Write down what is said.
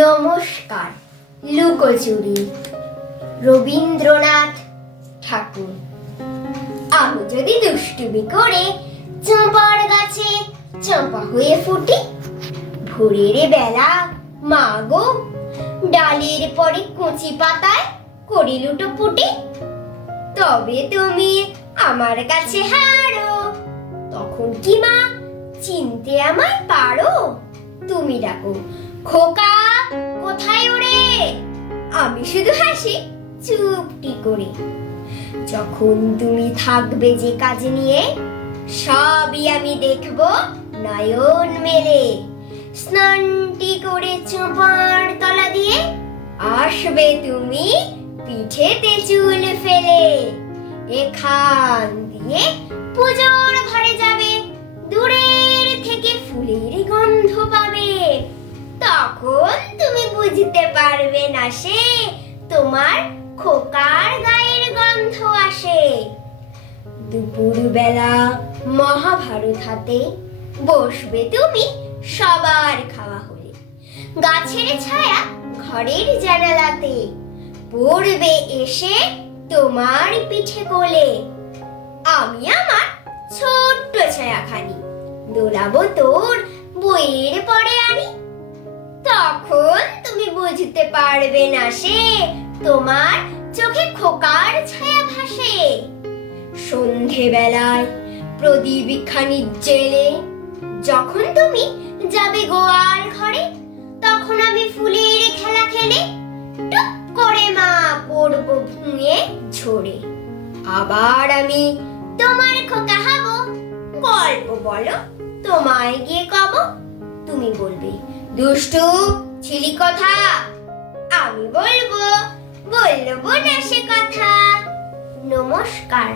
নমস্কার। লুকোচুরি, রবীন্দ্রনাথ ঠাকুর। আমি যদি দুষ্টুমি করে চম্পার গাছে চম্পা হয়ে ফুটি, ভোরের বেলা মা গো ডালের পরে কচি পাতায় করি লুটোপুটি, তবে তুমি আমার কাছে হারো। তখন কি মা চিনতে আমায় পারো? তুমি ডাকো, খোকা কোথায় ওরে? আমি শুধু হাসি চুপটি করে। যখন তুমি থাকবে যে কাজ নিয়ে, সবই আমি দেখব নয়ন মেলে। স্নানটি করে চোপার তলা দিয়ে আসবে তুমি পিঠেতে চুল ফেলে। এখান দিয়ে পুজোর ঘরে যাবে, দূরের থেকে ফুলের গন্ধ পাবে। তখন তুমি বুঝতে পারবে না সে তোমার খোকার গায়ের গন্ধ আসে। দুপুর বেলা মহাভারত হাতে বসবে তুমি সবার খাওয়া হলে। গাছের ছায়া ঘরের জানালাতে পড়বে এসে তোমার পিঠে কোলে। আমি আমার ছোট্ট ছায়াখানি দোলাবো তোর বইয়ের পরে আনি। তখন তুমি বুঝতে পারবে না সে তোমার চোখে খোকার ছায়া ভাসে। সন্ধে বেলায় প্রদীপ খানি জেলে যখন তুমি যাবে গোয়াল ঘরে, তখন আমি ফুলের খেলা খেলে টুক করে মা পড়ব ভুঁয়ে ঝরে। আবার আমি তোমার খোকা হব, গল্প বলো তোমায় গিয়ে কব। তুমি বলবে দুষ্টু ছিলি কথা, আমি বলবো না সে কথা। নমস্কার।